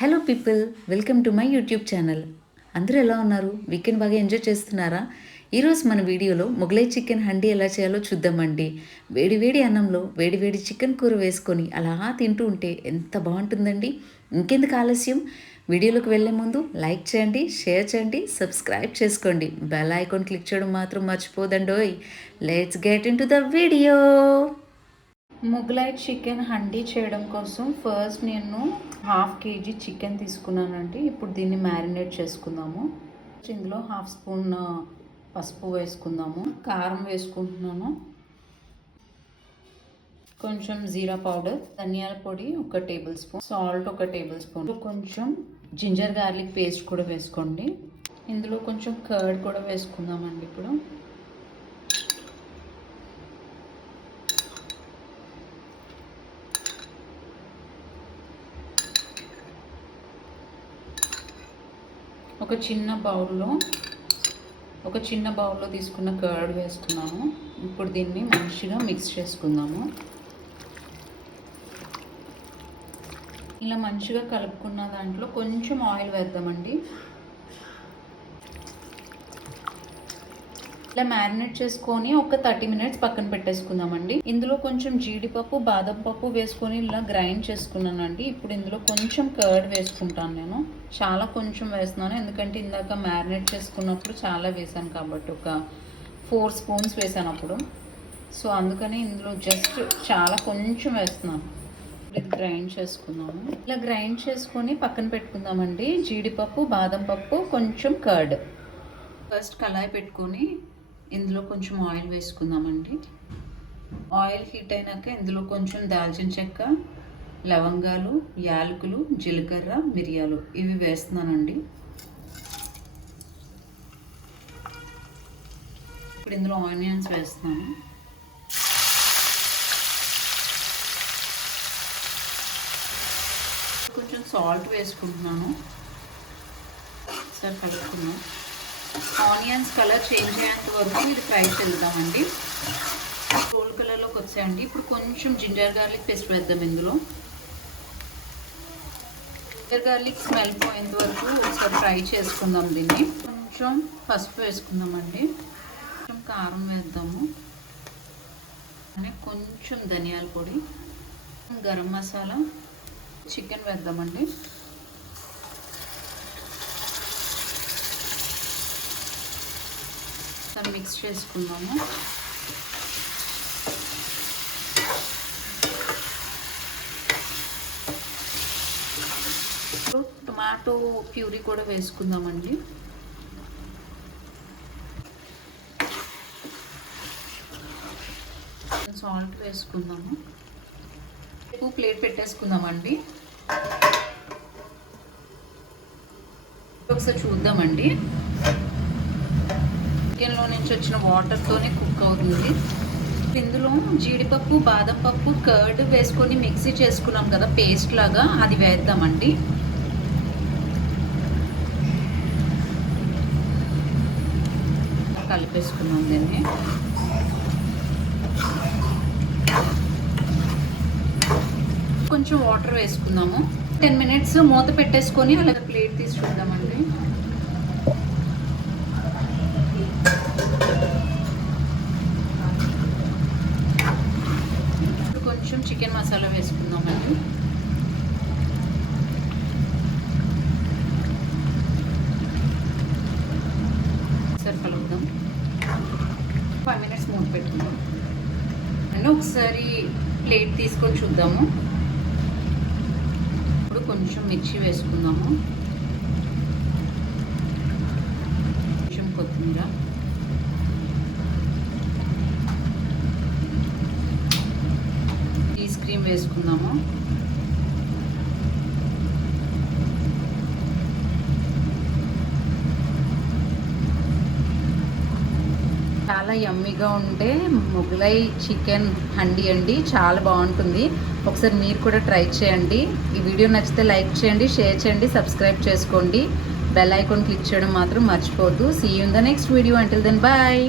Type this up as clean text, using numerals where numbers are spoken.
Hello people, welcome to my YouTube channel. అందరూ ఎలా ఉన్నారు? వీకెండ్ బాగా ఎంజాయ్ చేస్తున్నారా? ఈరోజు మన వీడియోలో మొగలై చికెన్ హండీ ఎలా చేయాలో చూద్దామండి. వేడి అన్నంలో వేడి చికెన్ కూర వేసుకొని అలా తింటూ ఉంటే ఎంత బాగుంటుందండి. ఇంకెందుకు ఆలస్యం, వీడియోలోకి వెళ్ళే ముందు లైక్ చేయండి, షేర్ చేయండి, సబ్స్క్రైబ్ చేసుకోండి. బెల్ ఐకాన్ క్లిక్ చేయడం మాత్రం మర్చిపోదండోయ్. Let's get into the video. Mughlai chicken handi చేయడం కోసం ఫస్ట్ నేను 1/2 kg చికెన్ తీసుకున్నానండి. ఇప్పుడు దీన్ని మ్యారినేట్ చేసుకుందాము. ఇందులో 1/2 స్పూన్ పసుపు వేసుకుందాము, కారం వేసుకుంటున్నాను, కొంచెం జీరా పౌడర్, ధనియాల పొడి 1 table spoon, salt 1 table spoon, కొంచెం జింజర్ గార్లిక్ పేస్ట్ కూడా వేసుకోండి. ఇందులో కొంచెం కర్డ్ కూడా వేసుకుందామండి. ఇప్పుడు ఒక చిన్న బౌల్లో తీసుకున్న కర్డ్ వేస్తున్నాను. ఇప్పుడు దీన్ని మంచిగా మిక్స్ చేసుకుందాము. ఇలా మంచిగా కలుపుకున్న దాంట్లో కొంచెం ఆయిల్ వేద్దామండి. ఇలా మ్యారినేట్ చేసుకొని ఒక 30 మినిట్స్ పక్కన పెట్టేసుకుందామండి. ఇందులో కొంచెం జీడిపప్పు, బాదం పప్పు వేసుకొని ఇలా గ్రైండ్ చేసుకున్నానండి. ఇప్పుడు ఇందులో కొంచెం కర్డ్ వేసుకుంటాను. నేను చాలా కొంచెం వేస్తున్నాను, ఎందుకంటే ఇందాక మ్యారినేట్ చేసుకున్నప్పుడు చాలా వేసాను కాబట్టి, ఒక 4 స్పూన్స్ వేసాను అప్పుడు. సో అందుకని ఇందులో జస్ట్ చాలా కొంచెం వేస్తున్నాను. ఇది గ్రైండ్ చేసుకుందాము. ఇలా గ్రైండ్ చేసుకొని పక్కన పెట్టుకుందామండి. జీడిపప్పు, బాదం పప్పు, కొంచెం కర్డ్. ఫస్ట్ కళాయి పెట్టుకొని ఇందులో కొంచెం ఆయిల్ వేసుకుందామండి. ఆయిల్ హీట్ అయినాక ఇందులో కొంచెం దాల్చిన చెక్క, లవంగాలు, యాలకులు, జీలకర్ర, మిరియాలు ఇవి వేస్తున్నానండి. ఇప్పుడు ఇందులో ఆనియన్స్ వేస్తున్నాను. కొంచెం సాల్ట్ వేసుకుంటున్నాను. సరే కలుపుకున్నాను. ఆనియన్స్ కలర్ చేంజ్ అయ్యేంత వరకు ఇది ఫ్రై చేద్దామండి. గోల్డ్ కలర్లోకి వచ్చాయండి. ఇప్పుడు కొంచెం జింజర్ గార్లిక్ పేస్ట్ వేద్దాం. ఇందులో జింజర్ గార్లిక్ స్మెల్ పోయేంత వరకు ఒకసారి ఫ్రై చేసుకుందాం. దీన్ని కొంచెం పసుపు వేసుకుందామండి, కొంచెం కారం వేద్దాము, కొంచెం ధనియాల పొడి, గరం మసాలా, చికెన్ వేద్దామండి. మిక్స్ చేసుకుందాము. టొమాటో ప్యూరీ కూడా వేసుకుందామండి. సాల్ట్ వేసుకుందాము. ప్లేట్ పెట్టేసుకుందామండి. ఒకసారి చూద్దామండి. చికెన్లో నుంచి వచ్చిన వాటర్తోనే కుక్ అవుతుంది. ఇందులో జీడిపప్పు, బాదం పప్పు, కర్డ్ వేసుకొని మిక్సీ చేసుకున్నాం కదా పేస్ట్ లాగా, అది వేద్దామండి. కలిపేసుకున్నాం దీన్ని. కొంచెం వాటర్ వేసుకుందాము. 10 మినిట్స్ మూత పెట్టేసుకొని అలాగే ప్లేట్ తీసి చూద్దామండి. కొంచెం చికెన్ మసాలా వేసుకుందామండి. ఒకసారి కలుపుదాం. 5 మినిట్స్ మూత పెట్టుకుందాం అండ్ ఒకసారి ప్లేట్ తీసుకొని చూద్దాము. ఇప్పుడు కొంచెం మిర్చి వేసుకుందాము, కొంచెం కొత్తిమీర, క్రీమ్ వేసుకుందాము. చాలా యమ్మీగా ఉంటే మొగలై చికెన్ హండీ అండి, చాలా బాగుంటుంది. ఒకసారి మీరు కూడా ట్రై చేయండి. ఈ వీడియో నచ్చితే లైక్ చేయండి, షేర్ చేయండి, సబ్స్క్రైబ్ చేసుకోండి. బెల్ ఐకాన్ క్లిక్ చేయడం మాత్రం మర్చిపోవద్దు. See you in the next video. Until then bye.